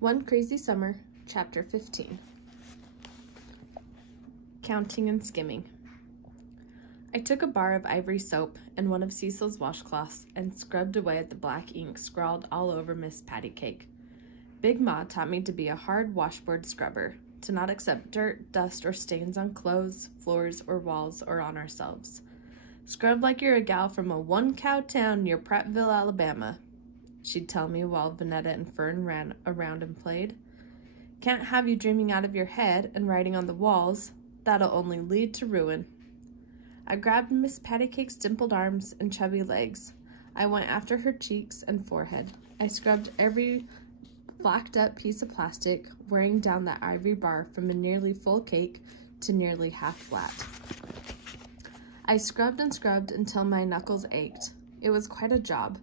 One Crazy Summer, Chapter 15. Counting and Skimming. I took a bar of ivory soap and one of Cecil's washcloths and scrubbed away at the black ink scrawled all over Miss Pattycake. Big Ma taught me to be a hard washboard scrubber, to not accept dirt, dust, or stains on clothes, floors, or walls, or on ourselves. Scrub like you're a gal from a one-cow town near Prattville, Alabama, she'd tell me while Vanetta and Fern ran around and played. Can't have you dreaming out of your head and writing on the walls. That'll only lead to ruin. I grabbed Miss Pattycake's dimpled arms and chubby legs. I went after her cheeks and forehead. I scrubbed every blacked up piece of plastic, wearing down that ivory bar from a nearly full cake to nearly half flat. I scrubbed and scrubbed until my knuckles ached. It was quite a job.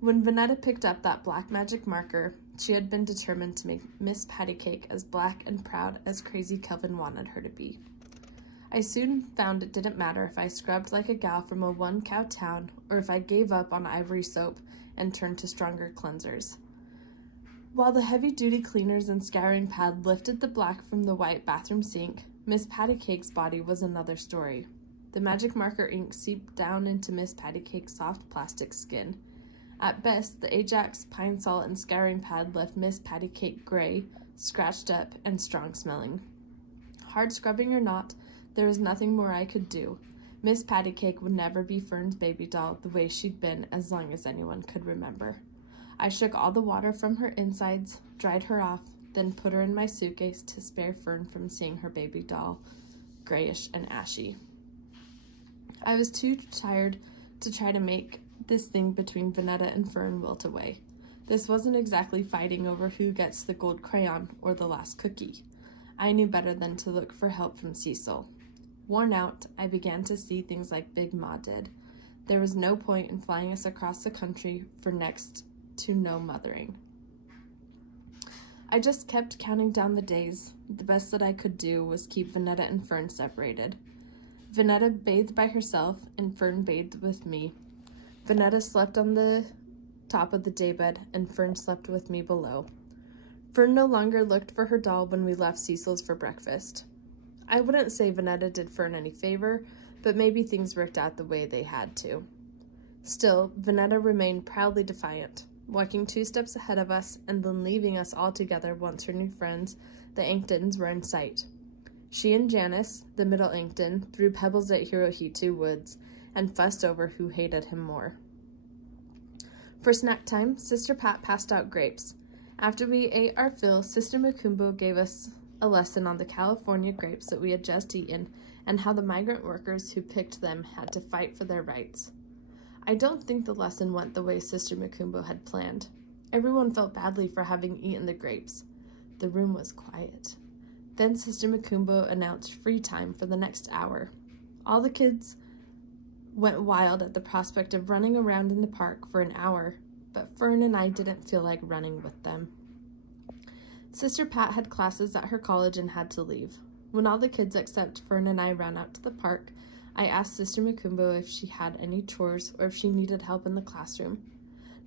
When Vanetta picked up that black magic marker, she had been determined to make Miss Pattycake as black and proud as Crazy Kelvin wanted her to be. I soon found it didn't matter if I scrubbed like a gal from a one-cow town or if I gave up on ivory soap and turned to stronger cleansers. While the heavy-duty cleaners and scouring pad lifted the black from the white bathroom sink, Miss Pattycake's body was another story. The magic marker ink seeped down into Miss Pattycake's soft plastic skin. At best, the Ajax, pine salt, and scouring pad left Miss Pattycake gray, scratched up, and strong-smelling. Hard scrubbing or not, there was nothing more I could do. Miss Pattycake would never be Fern's baby doll the way she'd been as long as anyone could remember. I shook all the water from her insides, dried her off, then put her in my suitcase to spare Fern from seeing her baby doll, grayish and ashy. I was too tired to try to make this thing between Vanetta and Fern wilt away. This wasn't exactly fighting over who gets the gold crayon or the last cookie. I knew better than to look for help from Cecil. Worn out, I began to see things like Big Ma did. There was no point in flying us across the country for next to no mothering. I just kept counting down the days. The best that I could do was keep Vanetta and Fern separated. Vanetta bathed by herself and Fern bathed with me. Vanetta slept on the top of the daybed and Fern slept with me below. Fern no longer looked for her doll when we left Cecil's for breakfast. I wouldn't say Vanetta did Fern any favor, but maybe things worked out the way they had to. Still, Vanetta remained proudly defiant, walking 2 steps ahead of us and then leaving us all together once her new friends, the Anktons, were in sight. She and Janice, the middle Ankton, threw pebbles at Hirohito Woods and fussed over who hated him more. For snack time, Sister Pat passed out grapes. After we ate our fill, Sister Makumbo gave us a lesson on the California grapes that we had just eaten and how the migrant workers who picked them had to fight for their rights. I don't think the lesson went the way Sister Makumbo had planned. Everyone felt badly for having eaten the grapes. The room was quiet. Then Sister Makumbo announced free time for the next hour. All the kids went wild at the prospect of running around in the park for an hour, but Fern and I didn't feel like running with them. Sister Pat had classes at her college and had to leave. When all the kids except Fern and I ran out to the park, I asked Sister Makumbo if she had any chores or if she needed help in the classroom.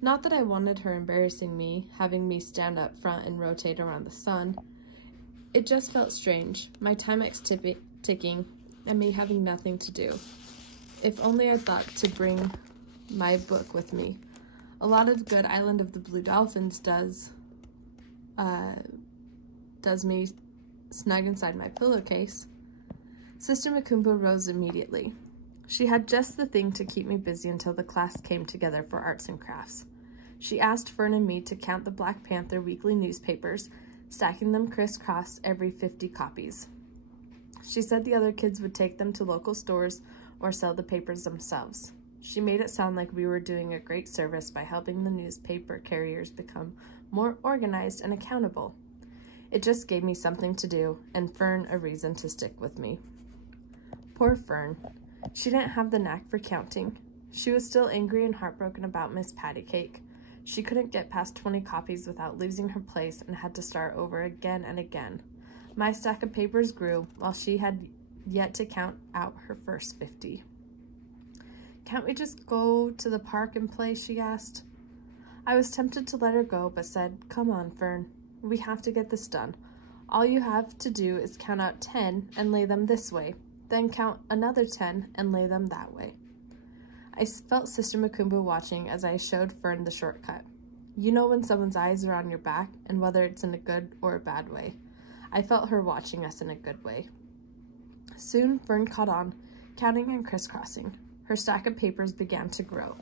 Not that I wanted her embarrassing me, having me stand up front and rotate around the sun. It just felt strange, my Timex ticking, and me having nothing to do. If only I thought to bring my book with me. A lot of good Island of the Blue Dolphins does me snug inside my pillowcase. Sister Makumbo rose immediately. She had just the thing to keep me busy until the class came together for arts and crafts. She asked Fern and me to count the Black Panther weekly newspapers, stacking them crisscross every 50 copies. She said the other kids would take them to local stores or sell the papers themselves. She made it sound like we were doing a great service by helping the newspaper carriers become more organized and accountable. It just gave me something to do, and Fern a reason to stick with me. Poor Fern. She didn't have the knack for counting. She was still angry and heartbroken about Miss Pattycake. She couldn't get past 20 copies without losing her place and had to start over again and again. My stack of papers grew, while she had yet to count out her first 50. "Can't we just go to the park and play?" she asked. I was tempted to let her go, but said, "Come on, Fern. We have to get this done. All you have to do is count out 10 and lay them this way, then count another 10 and lay them that way." I felt Sister Makumba watching as I showed Fern the shortcut. You know when someone's eyes are on your back, and whether it's in a good or a bad way. I felt her watching us in a good way. Soon Fern caught on, counting and crisscrossing. Her stack of papers began to grow.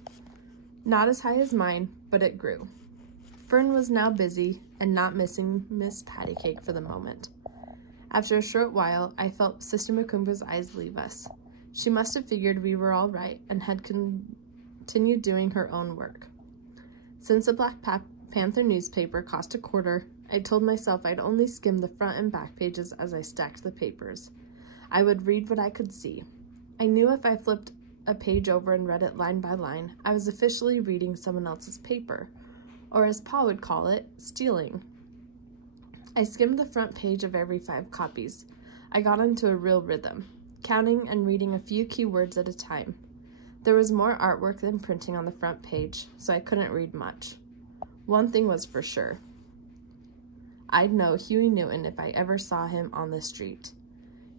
Not as high as mine, but it grew. Fern was now busy and not missing Miss Pattycake for the moment. After a short while, I felt Sister Makumba's eyes leave us. She must have figured we were all right and had continued doing her own work. Since the Black Panther newspaper cost $0.25, I told myself I'd only skim the front and back pages as I stacked the papers. I would read what I could see. I knew if I flipped a page over and read it line by line, I was officially reading someone else's paper, or as Pa would call it, stealing. I skimmed the front page of every 5 copies. I got into a real rhythm, counting and reading a few key words at a time. There was more artwork than printing on the front page, so I couldn't read much. One thing was for sure. I'd know Huey Newton if I ever saw him on the street.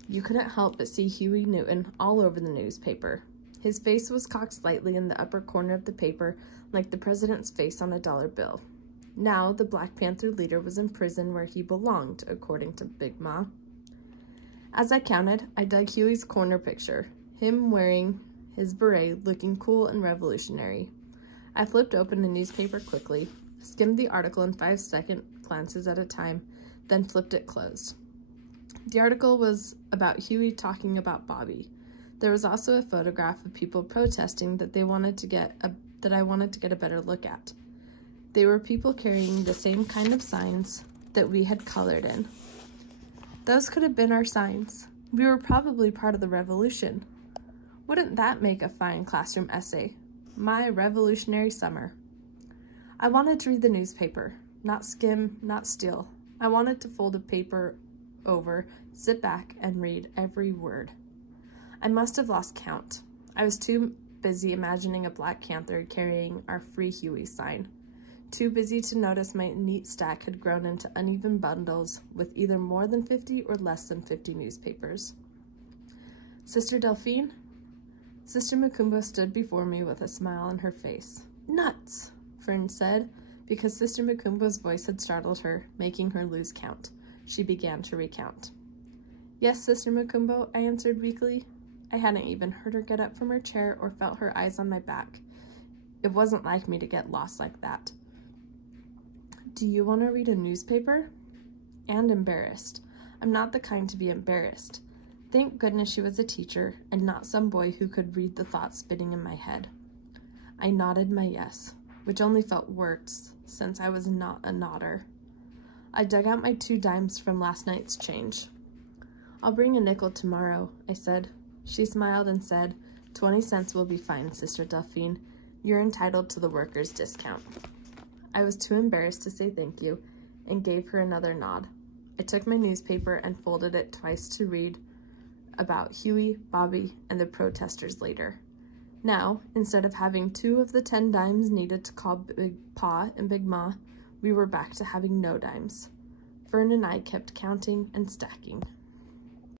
You couldn't help but see Huey Newton all over the newspaper. His face was cocked slightly in the upper corner of the paper, like the president's face on a dollar bill. Now the Black Panther leader was in prison where he belonged, according to Big Ma. As I counted, I dug Huey's corner picture, him wearing his beret, looking cool and revolutionary. I flipped open the newspaper quickly, skimmed the article in 5-second glances at a time, then flipped it closed. The article was about Huey talking about Bobby. There was also a photograph of people protesting that I wanted to get a better look at. They were people carrying the same kind of signs that we had colored in. Those could have been our signs. We were probably part of the revolution. Wouldn't that make a fine classroom essay? My revolutionary summer. I wanted to read the newspaper, not skim, not steal. I wanted to fold a paper over, sit back, and read every word. I must have lost count. I was too busy imagining a Black Panther carrying our Free Huey sign. Too busy to notice my neat stack had grown into uneven bundles with either more than 50 or less than 50 newspapers. Sister Delphine? Sister Makumba stood before me with a smile on her face. "Nuts!" Fern said, because Sister Makumba's voice had startled her, making her lose count. She began to recount. "Yes, Sister Makumba," I answered weakly. I hadn't even heard her get up from her chair or felt her eyes on my back. It wasn't like me to get lost like that. "Do you want to read a newspaper?" And embarrassed. I'm not the kind to be embarrassed. Thank goodness she was a teacher and not some boy who could read the thoughts spinning in my head. I nodded my yes, which only felt worse since I was not a nodder. I dug out my 2 dimes from last night's change. "I'll bring a nickel tomorrow," I said. She smiled and said, 20 cents will be fine, Sister Delphine. You're entitled to the workers' discount." I was too embarrassed to say thank you and gave her another nod. I took my newspaper and folded it twice to read about Huey, Bobby, and the protesters later. Now, instead of having 2 of the 10 dimes needed to call Big Pa and Big Ma, we were back to having no dimes. Fern and I kept counting and stacking.